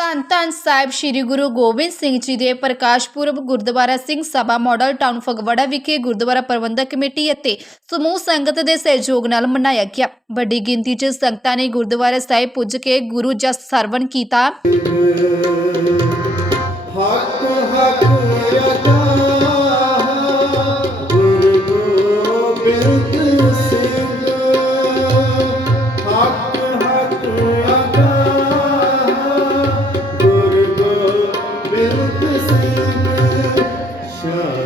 ਧੰਨ ਧੰਨ ਸਾਹਿਬ ਸ੍ਰੀ ਗੁਰੂ ਗੋਬਿੰਦ ਸਿੰਘ ਜੀ ਦੇ ਪ੍ਰਕਾਸ਼ ਪੁਰਬ ਗੁਰਦੁਆਰਾ ਸਿੰਘ ਸਭਾ ਮਾਡਲ ਟਾਊਨ ਫਗਵਾੜਾ ਵਿਖੇ ਗੁਰਦੁਆਰਾ ਪ੍ਰਬੰਧਕ ਕਮੇਟੀ ਅਤੇ ਸਮੂਹ ਸੰਗਤ ਦੇ ਸਹਿਯੋਗ ਨਾਲ ਮਨਾਇਆ ਗਿਆ। ਵੱਡੀ ਗਿਣਤੀ 'ਚ ਸੰਗਤਾਂ ਨੇ ਗੁਰਦੁਆਰਾ ਸਾਹਿਬ ਪੁੱਜ ਕੇ ਗੁਰੂ ਜਸ ਸਰਵਣ ਕੀਤਾ। ਹੱਕ ਹੱਕ ਅਦਾ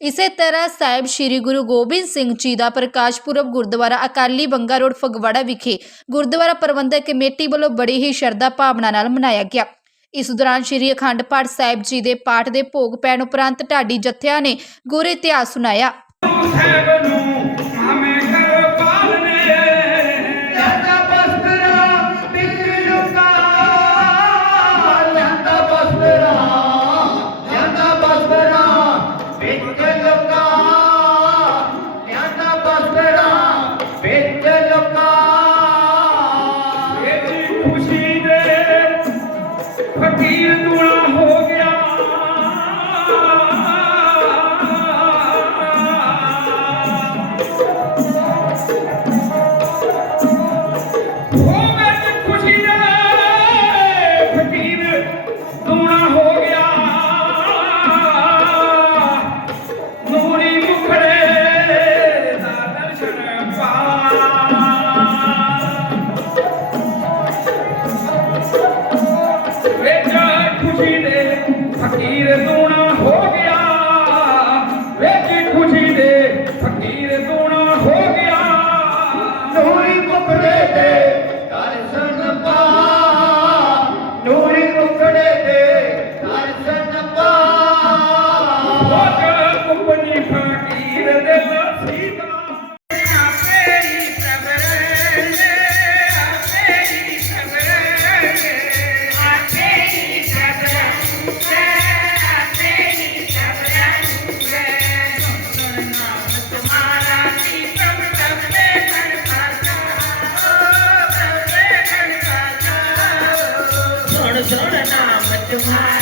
ਇਸੇ ਤਰ੍ਹਾਂ ਸਾਹਿਬ ਸ੍ਰੀ ਗੁਰੂ ਗੋਬਿੰਦ ਸਿੰਘ ਜੀ ਦਾ ਪ੍ਰਕਾਸ਼ ਪੁਰਬ ਗੁਰਦੁਆਰਾ ਅਕਾਲੀ ਬੰਗਾ ਰੋਡ ਫਗਵਾੜਾ ਵਿਖੇ ਗੁਰਦੁਆਰਾ ਪ੍ਰਬੰਧਕ ਕਮੇਟੀ ਵੱਲੋਂ ਬੜੀ ਹੀ ਸ਼ਰਧਾ ਭਾਵਨਾ ਨਾਲ ਮਨਾਇਆ ਗਿਆ। ਇਸ ਦੌਰਾਨ ਸ੍ਰੀ ਅਖੰਡ ਪਾਠ ਸਾਹਿਬ ਜੀ ਦੇ ਪਾਠ ਦੇ ਭੋਗ ਪੈਣ ਉਪਰੰਤ ਢਾਡੀ ਜਥਿਆਂ ਨੇ ਗੁਰ ਇਤਿਹਾਸ ਸੁਣਾਇਆ। ਸਾਹਿਬ ਨੂੰ time.